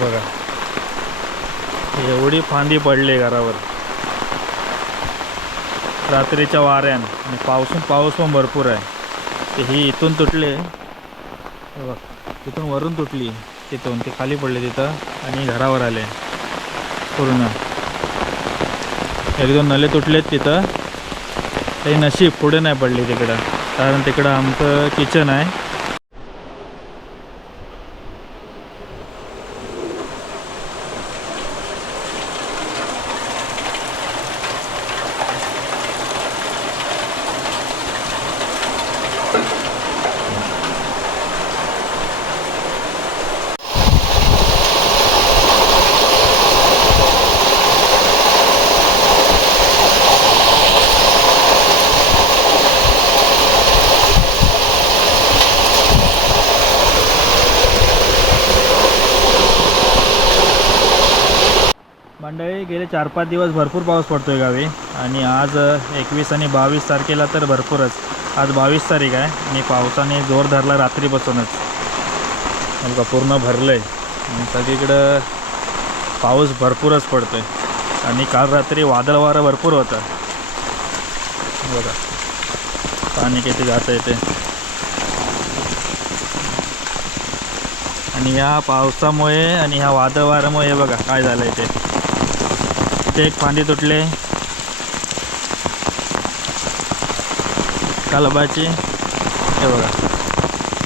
बघा. एवढी फांदी पडली घरावर. रात्रीच्या वाऱ्यान. आणि पाऊस पाऊस पण भरपूर आहे. ते ही इथून तुटले. बघ तिथून वरून तुटली. तिथून ते खाली पडले तिथं आणि घरावर आले. पूर्ण. एक दोन नले तुटलेत तिथं. काही नशीब पुढे नाही पडली तिकडं. कारण तिकडं आमचं किचन आहे. मंडळी गेले चार पाच दिवस भरपूर पाऊस पडतोय गावी आणि आज एकवीस आणि बावीस तारखेला तर भरपूरच. आज बावीस तारीख आहे आणि पावसाने जोर धरला रात्रीपासूनच. बघा पूर्ण भरलं आहे आणि सगळीकडं पाऊस भरपूरच पडतो आहे आणि काल रात्री वादळ वारं भरपूर होतं. बघा पाणी किती जातं येते आणि ह्या पावसामुळे आणि ह्या वादळ वाऱ्यामुळे बघा काय झालं आहे ते इथे एक फांदी तुटले. कलबाची. हे बघा.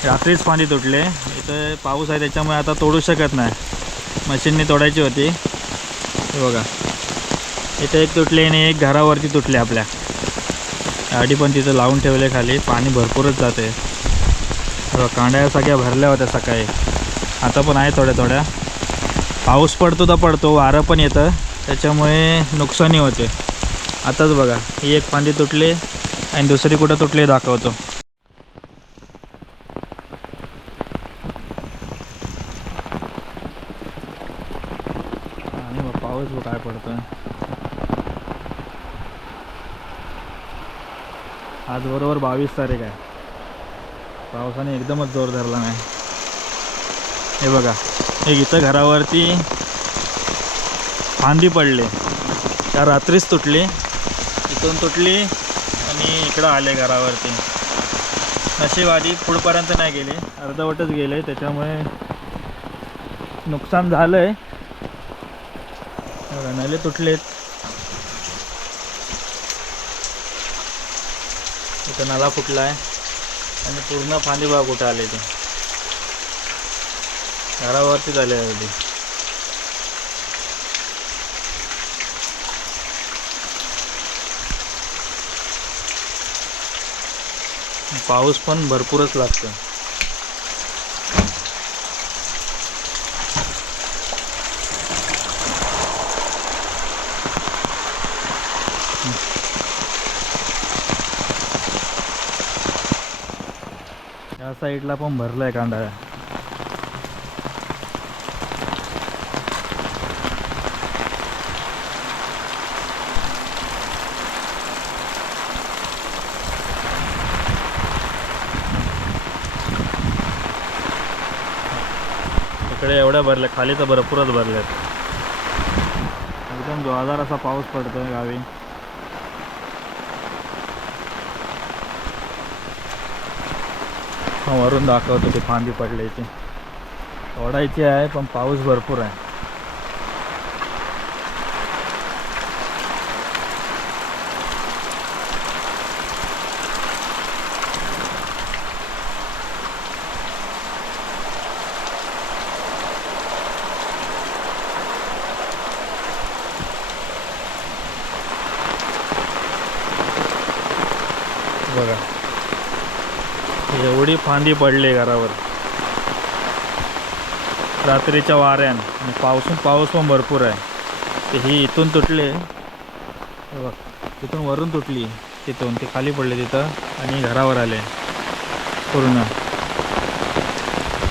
रात्रीच फांदी तुटले. इथं पाऊस आहे त्याच्यामुळे आता तोडू शकत नाही. मशीनने तोडायची होती. हे बघा. इथे एक तुटले आणि एक घरावरती तुटले आपल्या. गाडी पण तिथं लावून ठेवले खाली. पाणी भरपूरच जाते. कांड्या सगळ्या भरल्या होत्या सकाळी. आता पण आहे थोड्या थोड्या. पाऊस पडतो तर पडतो वारं पण येतं. त्याच्यामुळे नुकसानी होते. आताच बघा ही एक फांदी तुटली आणि दुसरी कुठं तुटली दाखवतो. आणि मग पाऊस काय पडतोय. आज बरोबर बावीस तारीख आहे. पावसाने एकदमच जोर धरला नाही. हे बघा एक इथं घरावरती फांदी पडले. त्या रात्रीच तुटली. इथून तुटली आणि इकडं आले घरावरती. नशीब आधी पुढपर्यंत नाही गेले. अर्धवटच गेले. त्याच्यामुळे नुकसान झालं आहे नले तुटलेत. इथं नाला फुटला आहे आणि पूर्ण फांदी बघा कुठं आले ते. घरावरती झाले अगदी. पाऊस पण भरपूरच लागतो. या साईडला पण भरलाय कांदा इकडे एवढ्या भरल्या खाली तर भरपूरच भरल्यात एकदम जोरदार असा पाऊस पडतोय गावी. वरून दाखवतो ते फांदी पडली ती आहे पण पाऊस भरपूर आहे बघा तरी फांदी पडले घरावर. रात्रीच्या वाऱ्यान आणि पाऊस पाऊस पण भरपूर आहे. ते ही इथून तुटले. तिथून वरून तुटली तिथून ते खाली पडले तिथं आणि घरावर आले. पूर्ण.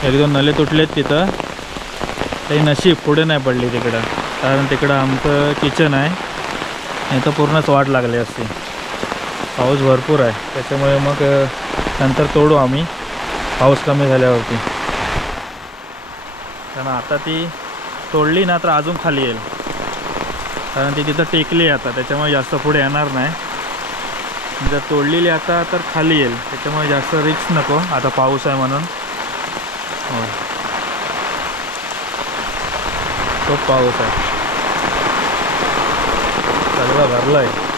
एक दोन नले तुटलेत तिथं. काही नशीब पुढे नाही पडली तिकडं. कारण तिकडं आमचं किचन आहे. नाही तर पूर्णच वाट लागली असते. पाऊस भरपूर आहे. त्याच्यामुळे मग नंतर तोडू आम्ही. पाऊस कमी झाल्यावरती. कारण आता ती तोडली ना तर अजून खाली येईल. कारण ती तिथं टेकली आता त्याच्यामुळे जास्त पुढे येणार नाही. जर तोडलेली आता तर खाली येईल त्याच्यामुळे जास्त रिक्स नको आता पाऊस आहे म्हणून. हो खूप पाऊस आहे. सगळं भरलं आहे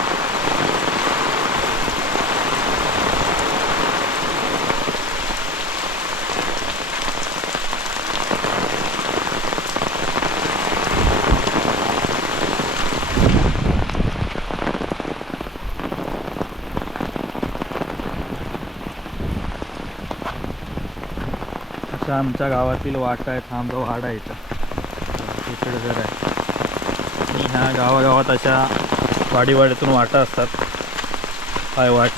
अशा आमच्या गावातील वाटा आहे थांब वाडा आहे इथं. इकडे घर आहे. आणि ह्या गावागावात अशा वाडीवाड्यातून वाटा असतात. पाय वाट?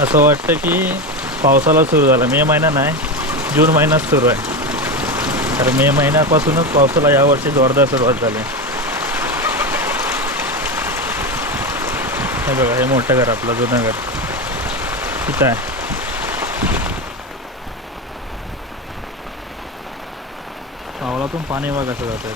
असं वाटतं की पावसाला सुरू झाला. मे महिना नाही जून महिन्यात सुरू आहे. तर मे महिन्यापासूनच पावसाला यावर्षी जोरदार सुरुवात झाली. हे बघा हे मोठं घर आपलं जुनं घर. तिथं आहे. पावलातून पाणी बघा कसं जातं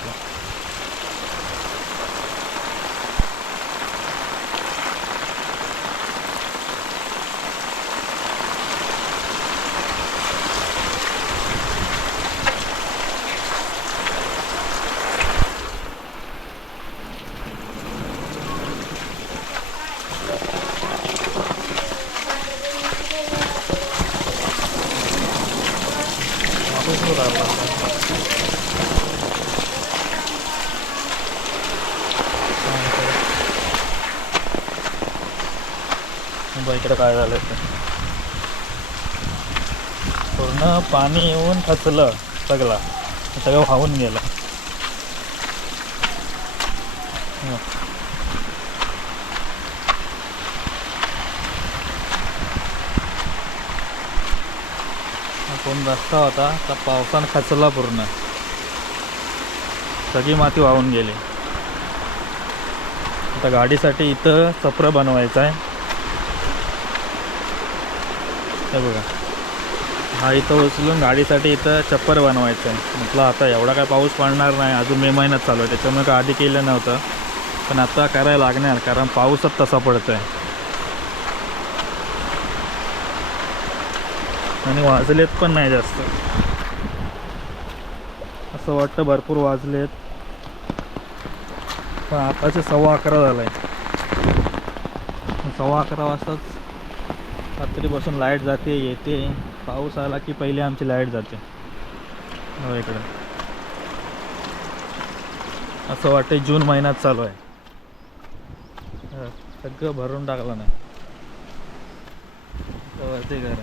इकडं काय झालं पूर्ण पाणी येऊन खचलं सगळं. सगळं वाहून गेलं. कोण रस्ता होता तर पावसानं खचला पूर्ण. सगळी माती वाहून गेली. आता गाडीसाठी इथं चपरं बनवायचं आहे. हे बघा. हा इथं उचलून गाडीसाठी इथं चप्पर बनवायचं आहे. म्हटलं आता एवढा काय पाऊस पडणार नाही. अजून मे महिन्यात चालू आहे. त्याच्यामुळे का आधी केलं नव्हतं. पण आता करायला लागणार कारण पाऊसच तसा पडतो आहे आणि वाजलेत पण नाही जास्त. असं वाटतं भरपूर वाजलेत. पण आताचे सव्वा अकरा झालं आहे सव्वा अकरा वाजताच रात्रीपासून लाइट जाते येते. पाऊस आला की पहिले आमची लाइट जाते. हो इकडे. असं वाटतं जून महिन्यात चालू आहे. सगळं भरून टाकलं नाही. हो, वरती घर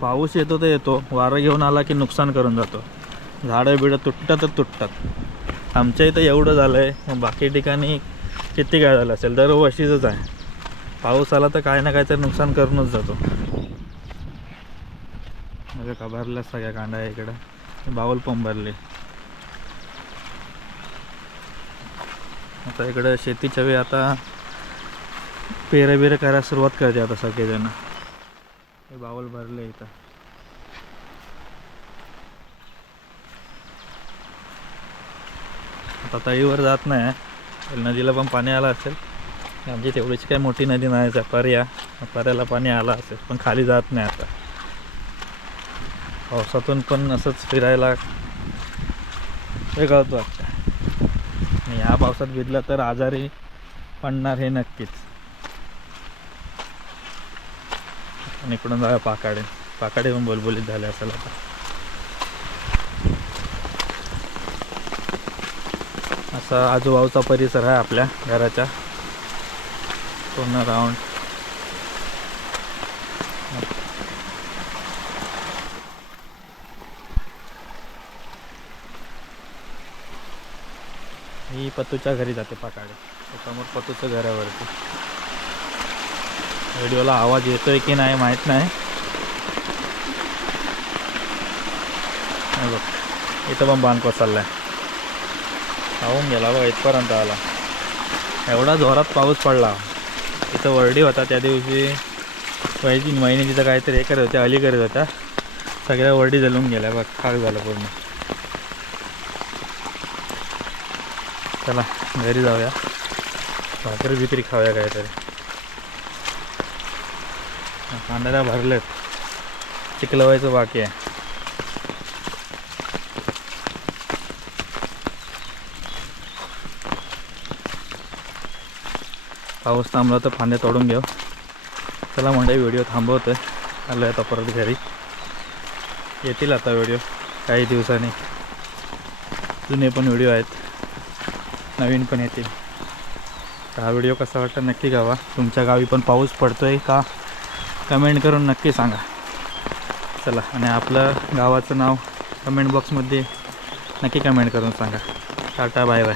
पाऊस येतो तर येतो. वारं घेऊन आला की नुकसान करून जातो. झाडं बिडं तुटतातच तुटतात. आमच्या इथं एवढं झालं आहे मग बाकी ठिकाणी किती काय झालं असेल दरवर्षीचंच आहे. पाऊस आला तर काय ना काय तर नुकसान करूनच जातो. म्हणजे का सगळ्या कांदा आहे इकडं? बावल पण भरले आता इकडं शेतीच्या वेळी आता पेरं बिरं करायला सुरुवात करते आता सगळेजण. हे बावल भरले इथं. आता तळीवर जात नाही. नदीला पण पाणी आलं असेल. आमची तेवढीची काही मोठी नदी नाही पर्या पर्याला पाणी आलं असेल पण खाली जात नाही आता. पावसातून पण असंच फिरायला वेगळंच वाटतं आणि ह्या पावसात भिजलं तर आजारी पडणार हे नक्कीच. आणि इकडून जाऊया पाकाडे. पाकाडे पण बोलबोलीत झाले असेल आता. असा आजूबाजूचा परिसर आहे आपल्या घराच्या पूर्ण राऊंड ही पतूच्या घरी जाते पाकाडे. समोर पतूचं घर आहे वरती. व्हिडिओला आवाज येतोय की नाही माहीत नाही. बघ इथं पण बांध कोसळलाय खाऊन गेला बघा इथपर्यंत आला. एवढा जोरात पाऊस पडला. इथं वरडी होता त्या दिवशी. पहिली महिन्याची तिथं काहीतरी हे करत होत्या अली करत होत्या. सगळ्या वरडी जळून गेल्या बघ खाक झालं पूर्ण. चला घरी जाऊया. भाकरी बिकरी खाऊया काहीतरी. कांद्याला भरलेत. चिखलवायचं बाकी आहे. पाऊस थांबला तर फांदे तोडून घेऊ. चला म्हणजे व्हिडिओ थांबवतोय. आलो आहे आता परत घरी. येतील आता व्हिडिओ काही दिवसांनी. जुने पण व्हिडिओ आहेत. नवीन पण येतील. हा व्हिडिओ कसा वाटतं नक्की गावा. तुमच्या गावी पण पाऊस पडतोय का? कमेंट करून नक्की सांगा. चला आणि आपलं गावाचं नाव कमेंट बॉक्समध्ये नक्की कमेंट करून सांगा. टाटा बाय बाय.